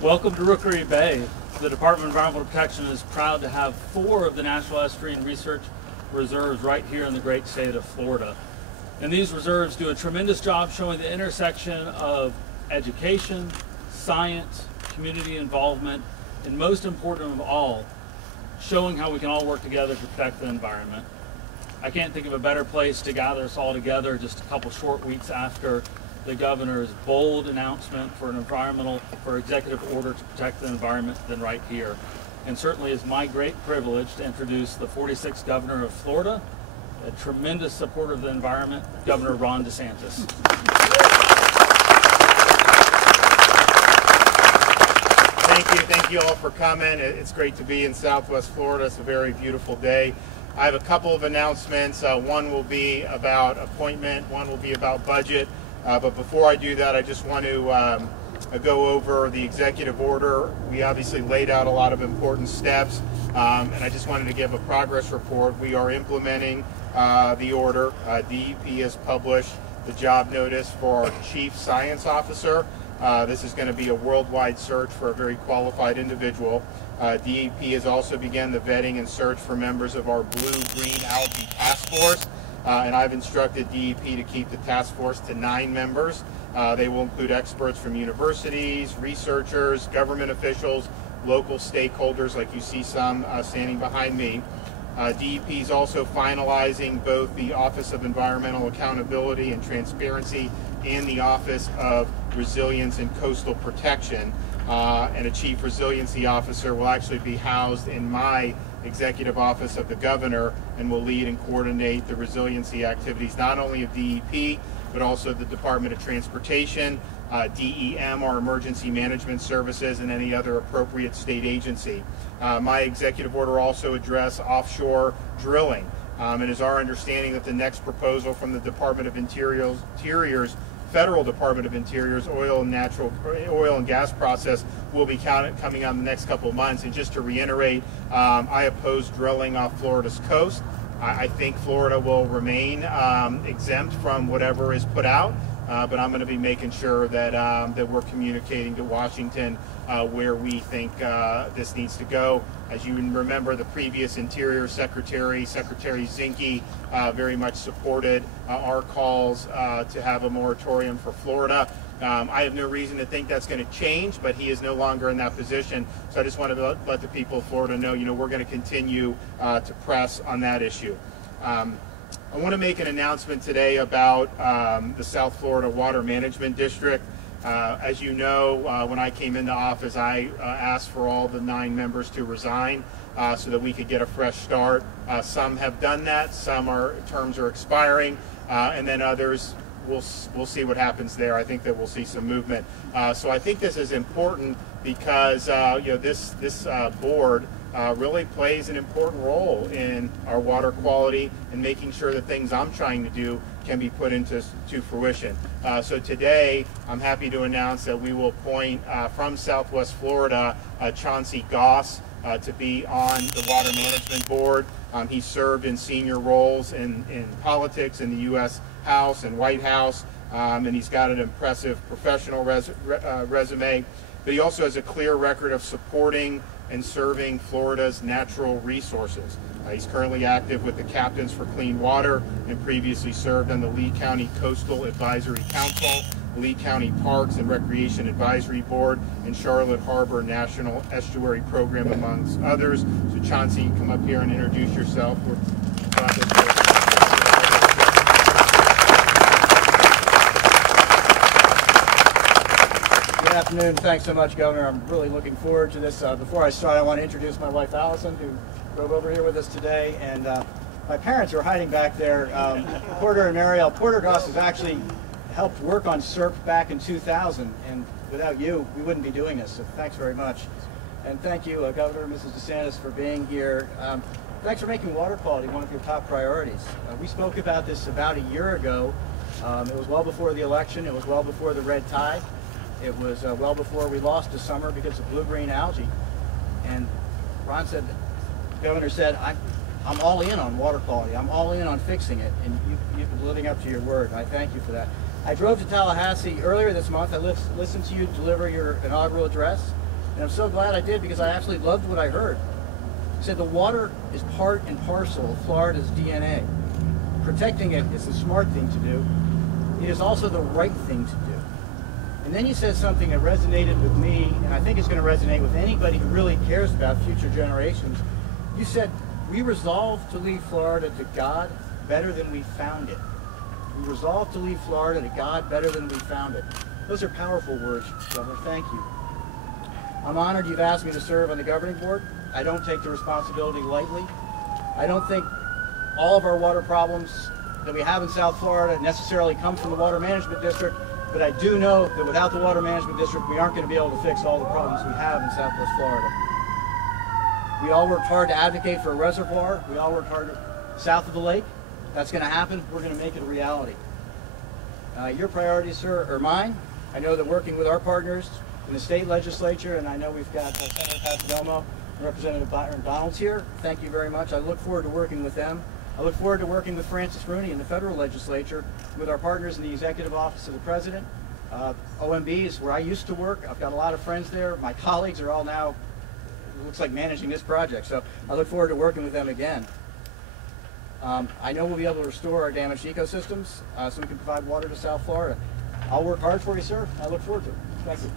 Welcome to Rookery Bay. The Department of Environmental Protection is proud to have 4 of the National Estuarine Research Reserves right here in the great state of Florida. And these reserves do a tremendous job showing the intersection of education, science, community involvement, and most important of all, showing how we can all work together to protect the environment. I can't think of a better place to gather us all together just a couple short weeks after the governor's bold announcement for an executive order to protect the environment than right here. And certainly it's my great privilege to introduce the 46th governor of Florida, a tremendous supporter of the environment, Governor Ron DeSantis. Thank you all for coming. It's great to be in Southwest Florida. It's a very beautiful day. I have a couple of announcements. One will be about appointment, one will be about budget. But before I do that, I just want to go over the executive order. We obviously laid out a lot of important steps, and I just wanted to give a progress report. We are implementing the order. DEP has published the job notice for our Chief Science Officer. This is going to be a worldwide search for a very qualified individual. DEP has also begun the vetting and search for members of our blue-green algae task force. And I've instructed DEP to keep the task force to 9 members. They will include experts from universities, researchers, government officials, local stakeholders, like you see some standing behind me. DEP is also finalizing both the Office of Environmental Accountability and Transparency and the Office of Resilience and Coastal Protection. And a Chief Resiliency Officer will actually be housed in my executive office of the governor and will lead and coordinate the resiliency activities not only of DEP but also the Department of Transportation, DEM, our emergency management services, and any other appropriate state agency. My executive order also addressed offshore drilling. It is our understanding that the next proposal from the Department of Interior's Federal Department of Interior's oil and gas process will be coming out in the next couple of months. And just to reiterate, I oppose drilling off Florida's coast. I think Florida will remain exempt from whatever is put out, but I'm going to be making sure that that we're communicating to Washington where we think this needs to go. As you remember, the previous Interior Secretary Zinke, very much supported our calls to have a moratorium for Florida. I have no reason to think that's going to change, but he is no longer in that position. So I just wanted to let the people of Florida know, we're going to continue to press on that issue. I want to make an announcement today about the South Florida Water Management District. As you know, when I came into office, I asked for all the 9 members to resign so that we could get a fresh start. Some have done that, some terms are expiring, and then others, we'll see what happens there. I think that we'll see some movement. So I think this is important because this board really plays an important role in our water quality and making sure that things I'm trying to do can be put into fruition. So today, I'm happy to announce that we will appoint from Southwest Florida Chauncey Goss to be on the Water Management Board. He served in senior roles in politics in the U.S. House and White House, and he's got an impressive professional resume. But he also has a clear record of supporting and serving Florida's natural resources. He's currently active with the Captains for Clean Water and previously served on the Lee County Coastal Advisory Council, Lee County Parks and Recreation Advisory Board, and Charlotte Harbor National Estuary Program, amongst others. So Chauncey, you come up here and introduce yourself. Good afternoon. Thanks so much, Governor. I'm really looking forward to this. Before I start, I want to introduce my wife, Allison, who drove over here with us today. And my parents are hiding back there. Porter and Mariel. Porter Goss has actually helped work on SERP back in 2000. And without you, we wouldn't be doing this. So thanks very much. And thank you, Governor and Mrs. DeSantis, for being here. Thanks for making water quality one of your top priorities. We spoke about this about a year ago. It was well before the election. It was well before the red tide. It was well before we lost a summer because of blue-green algae. And Ron said, the governor said, I'm all in on water quality. I'm all in on fixing it. And you've been living up to your word. And I thank you for that. I drove to Tallahassee earlier this month. I listened to you deliver your inaugural address. And I'm so glad I did, because I absolutely loved what I heard. He said the water is part and parcel of Florida's DNA. Protecting it is the smart thing to do. It is also the right thing to do. And then he said something that resonated with me, and I think it's going to resonate with anybody who really cares about future generations. You said, we resolve to leave Florida to God better than we found it. We resolve to leave Florida to God better than we found it. Those are powerful words, Governor. Thank you. I'm honored you've asked me to serve on the governing board. I don't take the responsibility lightly. I don't think all of our water problems that we have in South Florida necessarily come from the Water Management District, but I do know that without the Water Management District, we aren't going to be able to fix all the problems we have in Southwest Florida. We all worked hard to advocate for a reservoir. We all worked hard south of the lake. That's going to happen. We're going to make it a reality. Your priorities, sir, are mine. I know that working with our partners in the state legislature, and I know we've got Senator Passidomo and Representative Byron Donalds here. Thank you very much. I look forward to working with them. I look forward to working with Francis Rooney in the federal legislature, with our partners in the Executive Office of the President. OMB is where I used to work. I've got a lot of friends there. My colleagues are all now, it looks like, managing this project. So I look forward to working with them again. I know we'll be able to restore our damaged ecosystems so we can provide water to South Florida. I'll work hard for you, sir. I look forward to it. Thank you.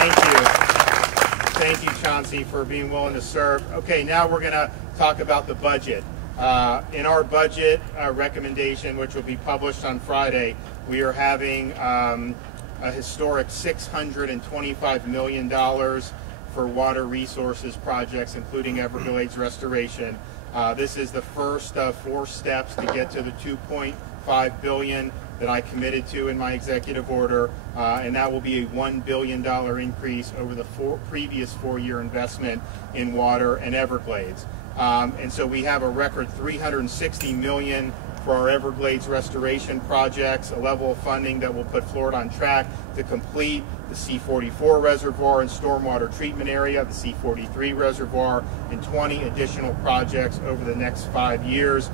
Thank you. Thank you, Chauncey, for being willing to serve. Okay, now we're going to talk about the budget. In our budget recommendation, which will be published on Friday, we are having a historic $625 million for water resources projects, including Everglades restoration. This is the first of 4 steps to get to the $2.5 billion that I committed to in my executive order, and that will be a $1 billion increase over the previous 4-year investment in water and Everglades. And so we have a record $360 million for our Everglades restoration projects, a level of funding that will put Florida on track to complete the C-44 reservoir and stormwater treatment area, the C-43 reservoir, and 20 additional projects over the next 5 years.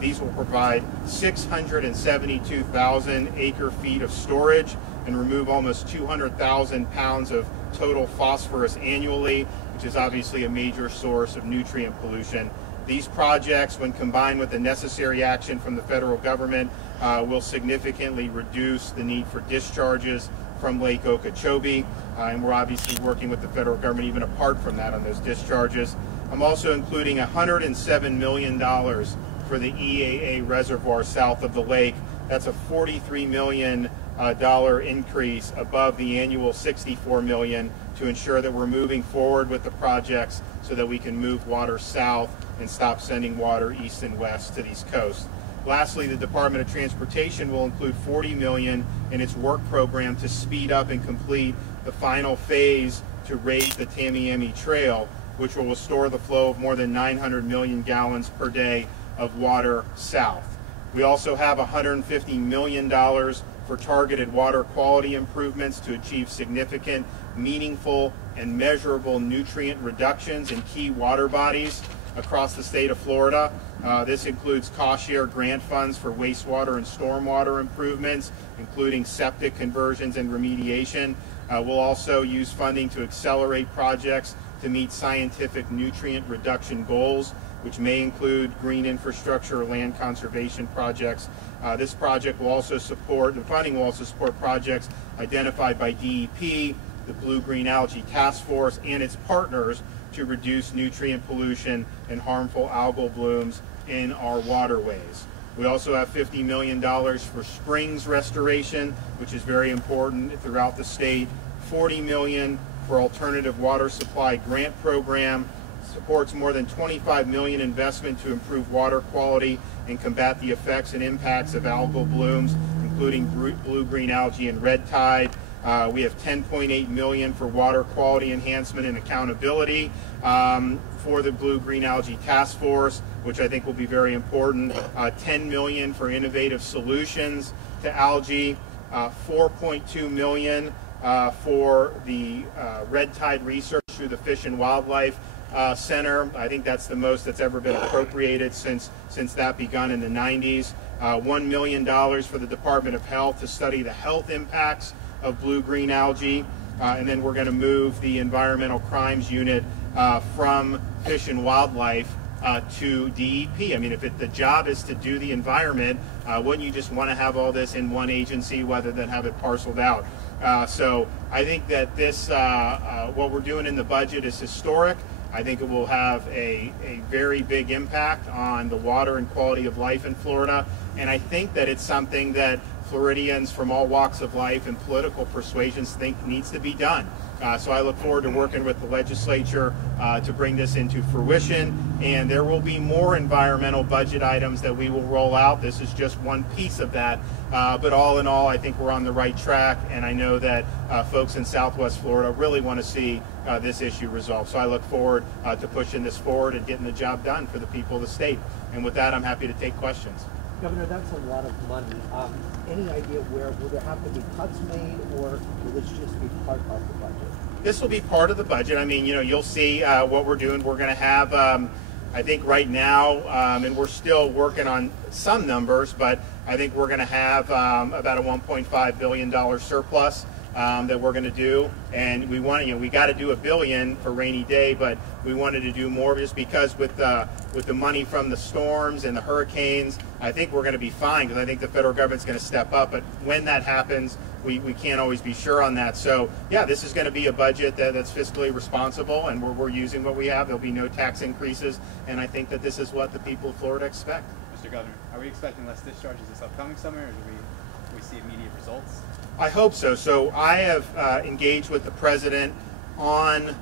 These will provide 672,000 acre-feet of storage and remove almost 200,000 pounds of total phosphorus annually, which is obviously a major source of nutrient pollution. These projects, when combined with the necessary action from the federal government, will significantly reduce the need for discharges from Lake Okeechobee, and we're obviously working with the federal government even apart from that on those discharges. I'm also including $107 million for the EAA reservoir south of the lake. That's a $43 million increase above the annual $64 million to ensure that we're moving forward with the projects so that we can move water south and stop sending water east and west to these coasts. Lastly, the Department of Transportation will include $40 million in its work program to speed up and complete the final phase to raise the Tamiami Trail, which will restore the flow of more than 900 million gallons per day of water south. We also have $150 million for targeted water quality improvements to achieve significant, meaningful, and measurable nutrient reductions in key water bodies across the state of Florida. This includes cost-share grant funds for wastewater and stormwater improvements, including septic conversions and remediation. We'll also use funding to accelerate projects to meet scientific nutrient reduction goals, which may include green infrastructure or land conservation projects. This project will also support, the funding will also support projects identified by DEP, the Blue-Green Algae Task Force, and its partners to reduce nutrient pollution and harmful algal blooms in our waterways. We also have $50 million for springs restoration, which is very important throughout the state. $40 million for alternative water supply grant program, supports more than $25 million investment to improve water quality and combat the effects and impacts of algal blooms, including blue-green algae and red tide. We have $10.8 million for water quality enhancement and accountability for the Blue-Green Algae Task Force, which I think will be very important. $10 million for innovative solutions to algae. $4.2 million for the red tide research through the Fish and Wildlife Center. I think that's the most that's ever been appropriated since that begun in the 90s. $1 million for the Department of Health to study the health impacts of blue-green algae. And then we're going to move the Environmental Crimes Unit from Fish and Wildlife to DEP. I mean, if the job is to do the environment, wouldn't you just want to have all this in one agency rather than have it parceled out? So I think that this, what we're doing in the budget is historic. I think it will have a very big impact on the water and quality of life in Florida. And I think that it's something that Floridians from all walks of life and political persuasions think needs to be done. So I look forward to working with the legislature to bring this into fruition, and there will be more environmental budget items that we will roll out. This is just one piece of that, but all in all, I think we're on the right track, and I know that folks in Southwest Florida really want to see this issue resolved. So I look forward to pushing this forward and getting the job done for the people of the state. And with that, I'm happy to take questions. Governor, that's a lot of money. Any idea where, will there have to be cuts made, or will this just be part of the budget? This will be part of the budget. I mean, you know, you'll see what we're doing. We're going to have, I think right now, and we're still working on some numbers, but I think we're going to have about a $1.5 billion surplus that we're going to do, and we want to, you know, we got to do $1 billion for rainy day, but we wanted to do more just because with the money from the storms and the hurricanes, I think we're going to be fine, because I think the federal government's going to step up. But when that happens, we can't always be sure on that. So yeah, this is going to be a budget that's fiscally responsible, and we're using what we have. There'll be no tax increases, and I think that this is what the people of Florida expect. Mr. Governor, are we expecting less discharges this upcoming summer, or do we see immediate results? I hope so. So I have engaged with the president on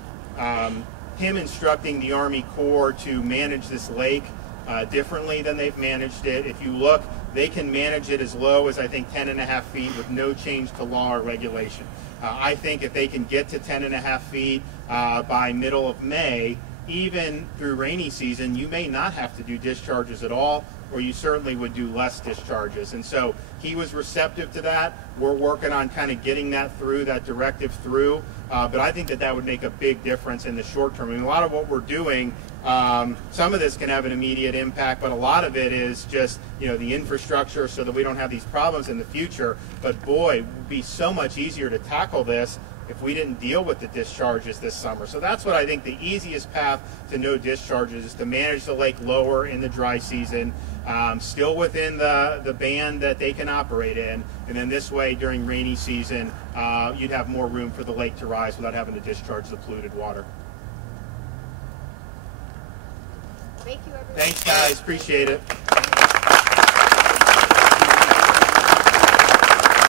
him instructing the Army Corps to manage this lake differently than they've managed it. If you look, they can manage it as low as, I think, 10.5 feet with no change to law or regulation. I think if they can get to 10.5 feet by middle of May, even through rainy season, you may not have to do discharges at all, or you certainly would do less discharges. And so he was receptive to that. We're working on kind of getting that through, that directive through. But I think that would make a big difference in the short term. I mean, a lot of what we're doing, some of this can have an immediate impact, but a lot of it is just, you know, the infrastructure so that we don't have these problems in the future. But boy, it would be so much easier to tackle this if we didn't deal with the discharges this summer. So that's what I think the easiest path to no discharges is, to manage the lake lower in the dry season, still within the band that they can operate in, and then this way during rainy season you'd have more room for the lake to rise without having to discharge the polluted water. Thank you, everyone. Thanks, guys. Appreciate it.